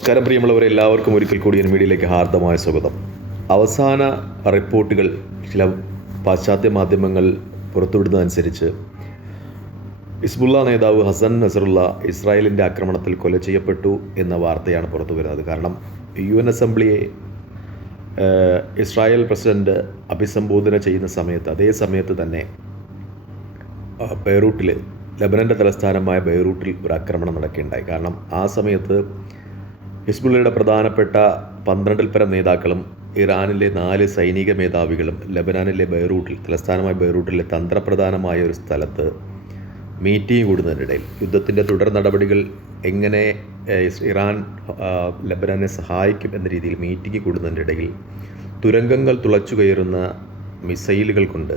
നമസ്കാരം പ്രിയമുള്ളവരെ എല്ലാവർക്കും ഒരിക്കൽ കൂടി എൻ മീഡിയയിലേക്ക് ഹാർദമായ സ്വാഗതം. അവസാന റിപ്പോർട്ടുകൾ ചില പാശ്ചാത്യ മാധ്യമങ്ങൾ പുറത്തുവിടുന്നതനുസരിച്ച് ഇസ്ബുല്ല നേതാവ് ഹസൻ നസറുള്ള ഇസ്രായേലിന്റെ ആക്രമണത്തിൽ കൊല ചെയ്യപ്പെട്ടു എന്ന വാർത്തയാണ് പുറത്തു വരുന്നത് കാരണം യു എൻ അസംബ്ലിയെ ഇസ്രായേൽ പ്രസിഡന്റ് അഭിസംബോധന ചെയ്യുന്ന സമയത്ത് അതേ സമയത്ത് തന്നെ ബെയ്റൂട്ടിൽ ലബനന്റെ തലസ്ഥാനമായ ബെയ്റൂട്ടിൽ ഒരു ആക്രമണം നടക്കുകയുണ്ടായി. കാരണം ആ സമയത്ത് ഹിസ്ബുള്ളയുടെ പ്രധാനപ്പെട്ട പന്ത്രണ്ടിൽ പരം നേതാക്കളും ഇറാനിലെ നാല് സൈനിക മേധാവികളും ലബനാനിലെ ബൈറൂട്ടിൽ തലസ്ഥാനമായ ബൈറൂട്ടിലെ തന്ത്രപ്രധാനമായ ഒരു സ്ഥലത്ത് മീറ്റിംഗ് കൂടുന്നതിനിടയിൽ. യുദ്ധത്തിന്റെ തുടർ നടപടികൾ എങ്ങനെ ഇറാൻ ലബനാനെ സഹായിക്കും എന്ന രീതിയിൽ മീറ്റിംഗ് കൂടുന്നതിനിടയിൽ തുരങ്കങ്ങൾ തുളച്ചു കയറുന്ന മിസൈലുകൾ കൊണ്ട്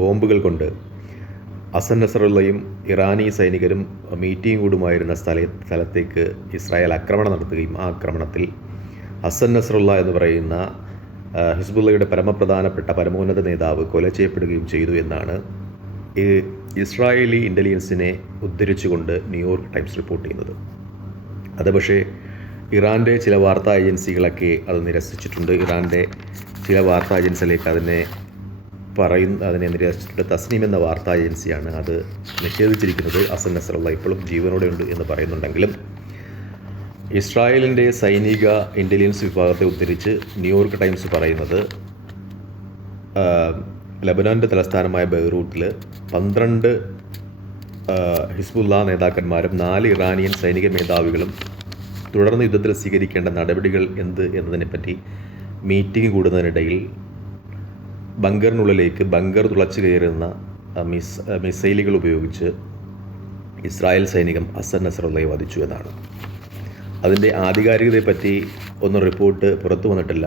ബോംബുകൾ കൊണ്ട് അസൻ നസറുള്ളയും ഇറാനി സൈനികരും മീറ്റിംഗ് കൂടുമായിരുന്ന സ്ഥല സ്ഥലത്തേക്ക് ഇസ്രായേൽ ആക്രമണം നടത്തുകയും ആ ആക്രമണത്തിൽ അസൻ നസറുള്ള എന്ന് പറയുന്ന ഹിസ്ബുള്ളയുടെ പരമപ്രധാനപ്പെട്ട പരമോന്നത നേതാവ് കൊല ചെയ്യപ്പെടുകയും ചെയ്തു എന്നാണ് ഇസ്രായേലി ഇന്റലിജൻസിനെ ഉദ്ധരിച്ചുകൊണ്ട് ന്യൂയോർക്ക് ടൈംസ് റിപ്പോർട്ട് ചെയ്യുന്നത്. അത് പക്ഷേ ഇറാന്റെ ചില വാർത്താ ഏജൻസികളൊക്കെ അത് നിരസിച്ചിട്ടുണ്ട്. ഇറാന്റെ ചില വാർത്താ ഏജൻസികളിലേക്ക് അതിനെ പറയുന്ന അതിനെ നിരസിച്ചിട്ടുണ്ട് തസ്നീം എന്ന വാർത്താ ഏജൻസിയാണ് അത് നിഷേധിച്ചിരിക്കുന്നത്. അസൻ നസറുള്ള ഇപ്പോഴും ജീവനോടെ ഉണ്ട് എന്ന് പറയുന്നുണ്ടെങ്കിലും ഇസ്രായേലിന്റെ സൈനിക ഇന്റലിജൻസ് വിഭാഗത്തെ ഉദ്ധരിച്ച് ന്യൂയോർക്ക് ടൈംസ് പറയുന്നത് ലബനോന്റെ തലസ്ഥാനമായ ബെയ്റൂട്ടിൽ പന്ത്രണ്ട് ഹിസ്ബുല്ലാ നേതാക്കന്മാരും നാല് ഇറാനിയൻ സൈനിക മേധാവികളും തുടർന്ന് യുദ്ധത്തിൽ സ്വീകരിക്കേണ്ട നടപടികൾ എന്ത് എന്നതിനെപ്പറ്റി മീറ്റിംഗ് കൂടുന്നതിനിടയിൽ ബങ്കറിനുള്ളിലേക്ക് ബങ്കർ തുളച്ചു കയറുന്ന മിസ് മിസൈലുകൾ ഉപയോഗിച്ച് ഇസ്രായേൽ സൈനികം അസൻ നസറുള്ളയെ വധിച്ചു എന്നാണ്. അതിന്റെ ആധികാരികതയെപ്പറ്റി ഒന്നും റിപ്പോർട്ട് പുറത്തു വന്നിട്ടില്ല.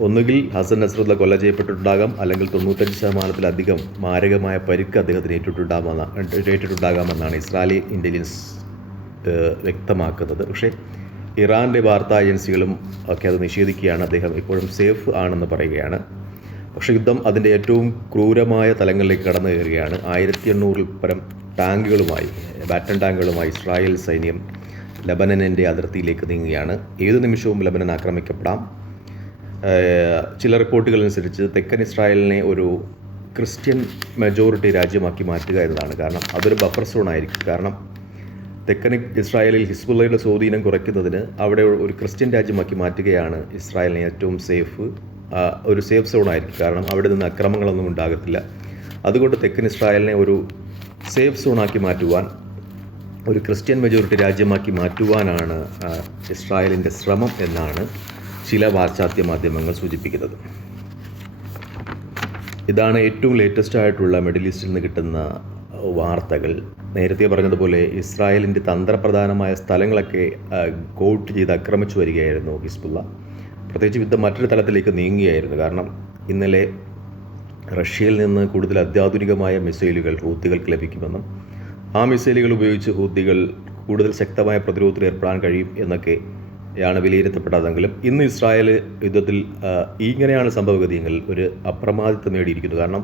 ഒന്നുകിൽ ഹസൻ നസറുള്ള കൊല ചെയ്യപ്പെട്ടിട്ടുണ്ടാകാം അല്ലെങ്കിൽ തൊണ്ണൂറ്റഞ്ച് ശതമാനത്തിലധികം മാരകമായ പരുക്ക് അദ്ദേഹത്തിന് ഏറ്റിട്ടുണ്ടാകാമെന്ന ഏറ്റിട്ടുണ്ടാകാമെന്നാണ് ഇസ്രായേലി ഇന്റലിജൻസ് വ്യക്തമാക്കുന്നത്. പക്ഷേ ഇറാന്റെ വാർത്താ ഏജൻസികളും ഒക്കെ അത് നിഷേധിക്കുകയാണ്. അദ്ദേഹം ഇപ്പോഴും സേഫ് ആണെന്ന് പറയുകയാണ്. പക്ഷേ യുദ്ധം അതിന്റെ ഏറ്റവും ക്രൂരമായ തലങ്ങളിലേക്ക് കടന്നു കയറുകയാണ്. ആയിരത്തി എണ്ണൂറിൽ പരം ടാങ്കുകളുമായി ബാറ്റൺ ടാങ്കുകളുമായി ഇസ്രായേൽ സൈന്യം ലബനനിന്റെ അതിർത്തിയിലേക്ക് നീങ്ങുകയാണ്. ഏത് നിമിഷവും ലബനൻ ആക്രമിക്കപ്പെടാം. ചില റിപ്പോർട്ടുകൾ അനുസരിച്ച് തെക്കൻ ഇസ്രായേലിനെ ഒരു ക്രിസ്ത്യൻ മെജോറിറ്റി രാജ്യമാക്കി മാറ്റുക എന്നതാണ്. കാരണം അതൊരു ബഫർ സോൺ ആയിരിക്കും. കാരണം തെക്കൻ ഇസ്രായേലിൽ ഹിസ്ബുള്ളയുടെ സ്വാധീനം കുറയ്ക്കുന്നതിന് അവിടെ ഒരു ക്രിസ്ത്യൻ രാജ്യമാക്കി മാറ്റുകയാണ് ഇസ്രായേലിനെ ഏറ്റവും സേഫ് ഒരു സേഫ് സോൺ ആയിരിക്കും. കാരണം അവിടെ നിന്ന് അക്രമങ്ങളൊന്നും ഉണ്ടാകത്തില്ല. അതുകൊണ്ട് തെക്കൻ ഇസ്രായേലിനെ ഒരു സേഫ് സോണാക്കി മാറ്റുവാൻ ഒരു ക്രിസ്ത്യൻ മെജോറിറ്റി രാജ്യമാക്കി മാറ്റുവാനാണ് ഇസ്രായേലിന്റെ ശ്രമം എന്നാണ് ചില പാശ്ചാത്യ മാധ്യമങ്ങൾ സൂചിപ്പിക്കുന്നത്. ഇതാണ് ഏറ്റവും ലേറ്റസ്റ്റ് ആയിട്ടുള്ള മിഡിൽ ഈസ്റ്റിൽ നിന്ന് കിട്ടുന്ന വാർത്തകൾ. നേരത്തെ പറഞ്ഞതുപോലെ ഇസ്രായേലിന്റെ തന്ത്രപ്രധാനമായ സ്ഥലങ്ങളൊക്കെ കോട്ട് ചെയ്ത് ആക്രമിച്ചു വരികയായിരുന്നു ഹിസ്ബുള്ള. പ്രത്യേകിച്ച് യുദ്ധം മറ്റൊരു തലത്തിലേക്ക് നീങ്ങിയായിരുന്നു. കാരണം ഇന്നലെ റഷ്യയിൽ നിന്ന് കൂടുതൽ അത്യാധുനികമായ മിസൈലുകൾ ഹൂത്തികൾക്ക് ലഭിക്കുമെന്നും ആ മിസൈലുകൾ ഉപയോഗിച്ച് ഹൂത്തികൾ കൂടുതൽ ശക്തമായ പ്രതിരോധത്തിൽ ഏർപ്പെടാൻ കഴിയും എന്നൊക്കെ യാണ് വിലയിരുത്തപ്പെട്ടതെങ്കിലും ഇന്ന് ഇസ്രായേൽ യുദ്ധത്തിൽ ഇങ്ങനെയാണ് സംഭവഗതിയെങ്കിൽ ഒരു അപ്രമാദിത്വം നേടിയിരിക്കുന്നു. കാരണം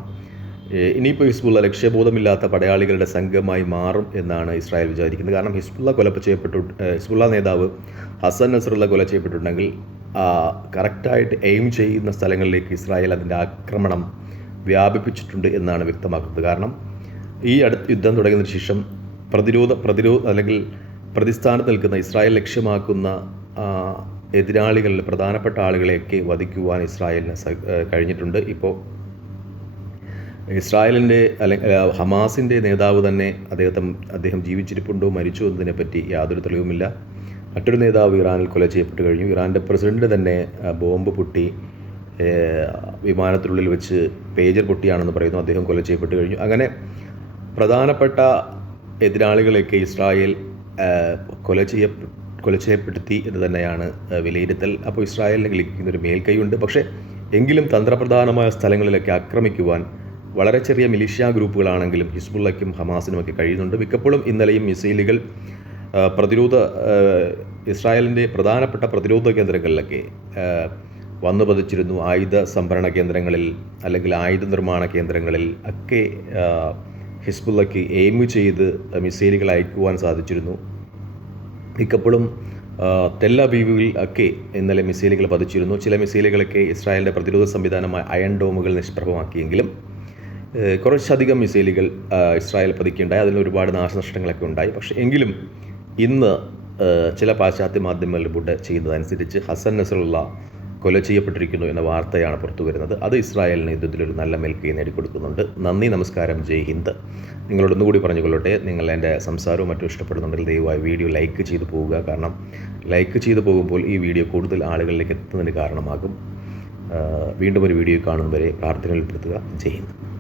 ഇനിയിപ്പോൾ ഹിസ്ബുള്ള ലക്ഷ്യബോധമില്ലാത്ത പടയാളികളുടെ സംഘമായി മാറും എന്നാണ് ഇസ്രായേൽ വിചാരിക്കുന്നത്. കാരണം ഹിസ്ബുള്ള കൊല ചെയ്യപ്പെട്ടു ഹിസ്ബുള്ള നേതാവ് ഹസൻ നസറുള്ള കൊല ചെയ്യപ്പെട്ടിട്ടുണ്ടെങ്കിൽ കറക്റ്റായിട്ട് എയിം ചെയ്യുന്ന സ്ഥലങ്ങളിലേക്ക് ഇസ്രായേൽ അതിന്റെ ആക്രമണം വ്യാപിപ്പിച്ചിട്ടുണ്ട് എന്നാണ് വ്യക്തമാക്കുന്നത്. കാരണം ഈ അടുത്ത് യുദ്ധം തുടങ്ങിയതിന് ശേഷം പ്രതിരോധ പ്രതിരോധ അല്ലെങ്കിൽ പ്രതിസ്ഥാനത്ത് നിൽക്കുന്ന ഇസ്രായേൽ ലക്ഷ്യമാക്കുന്ന എതിരാളികളിൽ പ്രധാനപ്പെട്ട ആളുകളെയൊക്കെ വധിക്കുവാൻ ഇസ്രായേലിന് കഴിഞ്ഞിട്ടുണ്ട്. ഇപ്പോൾ ഇസ്രായേലിന്റെ അല്ലെങ്കിൽ ഹമാസിന്റെ നേതാവ് തന്നെ അദ്ദേഹത്തെ അദ്ദേഹം ജീവിച്ചിരിപ്പുണ്ടോ മരിച്ചു എന്നതിനെപ്പറ്റി യാതൊരു തെളിവുമില്ല. മറ്റൊരു നേതാവ് ഇറാനിൽ കൊല ചെയ്യപ്പെട്ടു കഴിഞ്ഞു. ഇറാന്റെ പ്രസിഡന്റ് തന്നെ ബോംബ് പൊട്ടി വിമാനത്തിനുള്ളിൽ വെച്ച് പേജർ പൊട്ടിയാണെന്ന് പറയുന്നു. അദ്ദേഹം കൊല ചെയ്യപ്പെട്ടു കഴിഞ്ഞു. അങ്ങനെ പ്രധാനപ്പെട്ട എതിരാളികളെയൊക്കെ ഇസ്രായേൽ കൊല ചെയ്യ കൊല ചെയ്യപ്പെടുത്തി എന്ന് തന്നെയാണ് വിലയിരുത്തൽ. അപ്പോൾ ഇസ്രായേലിനെ കളിക്കുന്ന ഒരു മേൽക്കൈയുണ്ട്. പക്ഷേ എങ്കിലും തന്ത്രപ്രധാനമായ സ്ഥലങ്ങളിലൊക്കെ ആക്രമിക്കുവാൻ വളരെ ചെറിയ മിലിഷ്യ ഗ്രൂപ്പുകളാണെങ്കിലും ഹിസ്ബുള്ളയ്ക്കും ഹമാസിനുമൊക്കെ കഴിയുന്നുണ്ട്. മിക്കപ്പോഴും ഇന്നലെയും മിസൈലുകൾ പ്രതിരോധ ഇസ്രായേലിന്റെ പ്രധാനപ്പെട്ട പ്രതിരോധ കേന്ദ്രങ്ങളിലൊക്കെ വന്നു പതിച്ചിരുന്നു ആയുധ സംഭരണ കേന്ദ്രങ്ങളിൽ അല്ലെങ്കിൽ ആയുധ നിർമ്മാണ കേന്ദ്രങ്ങളിൽ ഒക്കെ ഹിസ്ബുള്ളക്ക് എയിം ചെയ്ത് മിസൈലുകൾ അയക്കുവാൻ സാധിച്ചിരുന്നു. മിക്കപ്പോഴും തെല്ല ബീവിൽ ഒക്കെ ഇന്നലെ മിസൈലുകൾ പതിച്ചിരുന്നു. ചില മിസൈലുകളൊക്കെ ഇസ്രായേലിന്റെ പ്രതിരോധ സംവിധാനമായ അയൺ ഡോമുകൾ നിഷ്പ്രഭമാക്കിയെങ്കിലും കുറച്ചധികം മിസൈലുകൾ ഇസ്രായേൽ പതിക്കുകയുണ്ടായി. അതിൽ ഒരുപാട് നാശനഷ്ടങ്ങളൊക്കെ ഉണ്ടായി. പക്ഷേ എങ്കിലും ഇന്ന് ചില പാശ്ചാത്യ മാധ്യമങ്ങൾ റിപ്പോർട്ട് ചെയ്യുന്നതനുസരിച്ച് ഹസൻ നസറുള്ള കൊല ചെയ്യപ്പെട്ടിരിക്കുന്നു എന്ന വാർത്തയാണ് പുറത്തു വരുന്നത്. അത് ഇസ്രായേലിന് യുദ്ധത്തിലൊരു നല്ല മേൽക്കൈ നേടിക്കൊടുക്കുന്നുണ്ട്. നന്ദി നമസ്കാരം ജയ് ഹിന്ദ്. നിങ്ങളോട് ഒന്നുകൂടി പറഞ്ഞുകൊള്ളട്ടെ നിങ്ങൾ എന്റെ സംസാരവും മറ്റും ഇഷ്ടപ്പെടുന്നുണ്ടെങ്കിൽ ദയവായി വീഡിയോ ലൈക്ക് ചെയ്തു പോവുക. കാരണം ലൈക്ക് ചെയ്തു പോകുമ്പോൾ ഈ വീഡിയോ കൂടുതൽ ആളുകളിലേക്ക് എത്തുന്നതിന് കാരണമാകും. വീണ്ടും ഒരു വീഡിയോ കാണുന്നവരെ പ്രാർത്ഥനയിൽ ഉൾപ്പെടുത്തുക. ജയ് ഹിന്ദ്.